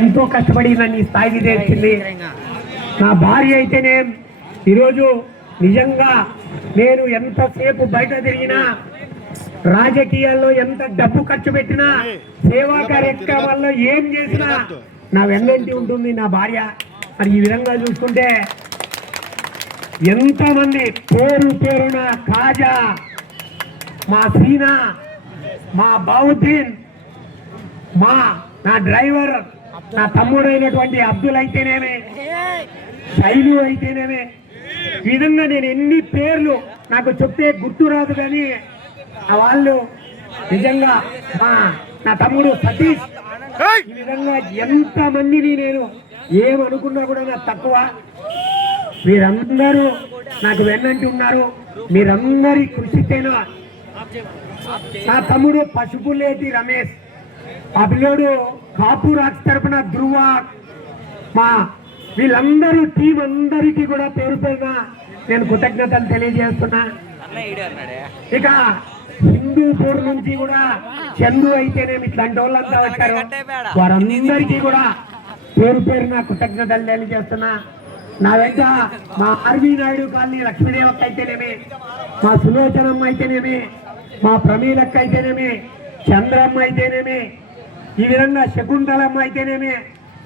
ఎంతో కష్టపడి నన్ను ఈ స్థాయికి తెచ్చింది. నా భార్య అయితేనే ఈరోజు నిజంగా నేను ఎంతసేపు బయట తిరిగినా, రాజకీయాల్లో ఎంత డబ్బు ఖర్చు పెట్టినా, సేవా కార్యక్రమాల్లో ఏం చేసినా నా వెన్నంటి ఉంటుంది నా భార్య. మరి ఈ విధంగా చూసుకుంటే ఎంతమంది పేరున కాజా, మా సీనా, మా బావుద్దీన్, నా డ్రైవర్, నా తమ్ముడైనటువంటి అబ్దుల్ అయితేనేమే, శైలు అయితేనేమే, ఈ విధంగా నేను ఎన్ని పేర్లు నాకు చెప్తే గుర్తురాదు. కానీ వాళ్ళు నిజంగా నా తమ్ముడు సతీష్, ఈ విధంగా ఎంతమందిని నేను ఏమనుకున్నా కూడా నాకు తక్కువ. మీరందరూ నాకు వెన్నంటి ఉన్నారు. మీరందరి కృషితేనా నా తమ్ముడు పసుపులేటి రమేష్, ఆ పిల్లోడు కాపు రాక్స్ తరపున ధ్రువ, వీళ్ళందరూ టీం అందరికీ కూడా పేరు నేను కృతజ్ఞతలు తెలియజేస్తున్నా. ఇక హిందూపూర్ నుంచి కూడా చందు అయితేనేమి ఇట్లాంటి వాళ్ళంతా వచ్చారు. వారందరికీ కూడా పేరున కృతజ్ఞతలు తెలియజేస్తున్నా. నా వెంట మా ఆర్వీ నాయుడు కాలనీ లక్ష్మీదేవక్క అయితేనేమి, మా సులోచనమ్మ అయితేనేమి, మా ప్రమీలక్క అయితేనేమి, చంద్రమ్మ అయితేనేమి, ఈ విధంగా శకుంతలమ్మ అయితేనేమి,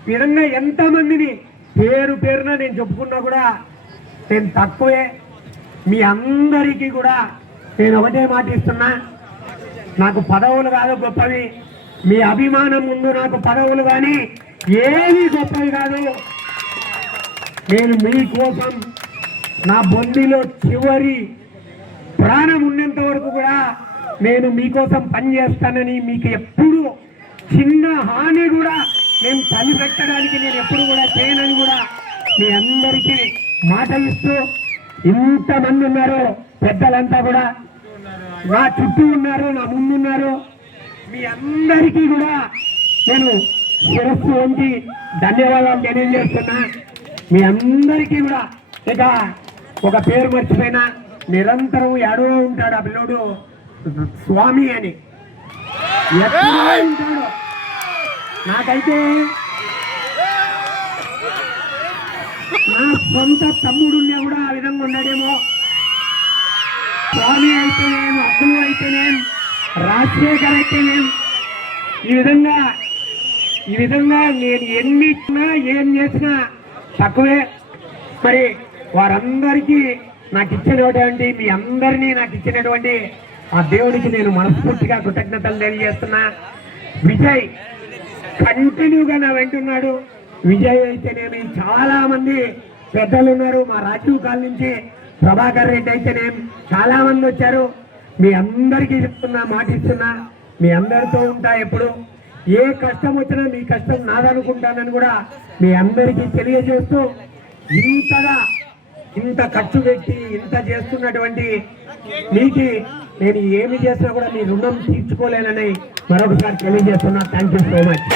ఈ విధంగా ఎంతమందిని పేరున నేను చెప్పుకున్నా కూడా నేను తక్కువే. మీ అందరికీ కూడా నేను ఒకటే మాట ఇస్తున్నా, నాకు పదవులు కాదు గొప్పవి, మీ అభిమానం ముందు నాకు పదవులు కానీ ఏవి గొప్పవి కాదు. నేను మీకోసం నా బొందిలో చివరి ప్రాణం ఉన్నంత వరకు కూడా నేను మీకోసం పనిచేస్తానని, మీకు ఎప్పుడు చిన్న హాని కూడా నేను తల్లిపెట్టడానికి నేను ఎప్పుడు కూడా చేయనని కూడా మీ అందరికీ మాట ఇస్తూ, ఇంతమంది ఉన్నారు పెద్దలంతా కూడా నా చుట్టూ ఉన్నారు, నా ముందున్నారు, మీ అందరికీ కూడా నేను శిరస్సు వంచి ధన్యవాదాలు తెలియజేస్తున్నా. మీ అందరికీ కూడా ఇక ఒక పేరు మర్చిపోయినా, నిరంతరం ఎడో ఉంటాడు ఆ పిల్లోడు స్వామి అని, ఎక్కడో ఉంటాడు. నాకైతే నా సొంత తమ్ముడున్నా కూడా ఆ విధంగా ఉన్నాడేమో. స్వామి అయితేనేం, అబ్దుల్ అయితేనేం, రాజశేఖర్ అయితేనేం, ఈ విధంగా నేను ఎన్ని ఇచ్చినా ఏం చేసినా తక్కువే. మరి వారందరికీ నాకు ఇచ్చినటువంటి, మీ అందరినీ నాకు ఇచ్చినటువంటి ఆ దేవుడికి నేను మనస్ఫూర్తిగా కృతజ్ఞతలు తెలియజేస్తున్నా. విజయ్ కంటిన్యూగా నా వెంటున్నాడు. విజయ్ అయితేనేమి, చాలా మంది పెద్దలు ఉన్నారు. మా రాజీవ్ కాలనీ నుంచి ప్రభాకర్ రెడ్డి అయితేనేమి చాలా మంది వచ్చారు. మీ అందరికీ చెప్తున్నా, మాటిస్తున్నా, మీ అందరితో ఉంటా. ఎప్పుడు ఏ కష్టం వచ్చినా మీ కష్టం నాదనుకుంటానని కూడా మీ అందరికీ తెలియజేస్తూ, ఇంత ఖర్చు పెట్టి ఇంత చేస్తున్నటువంటి మీకు నేను ఏమి చేసినా కూడా మీ రుణం తీర్చుకోలేనని మరొకసారి తెలియజేస్తున్నా. Thank you so much.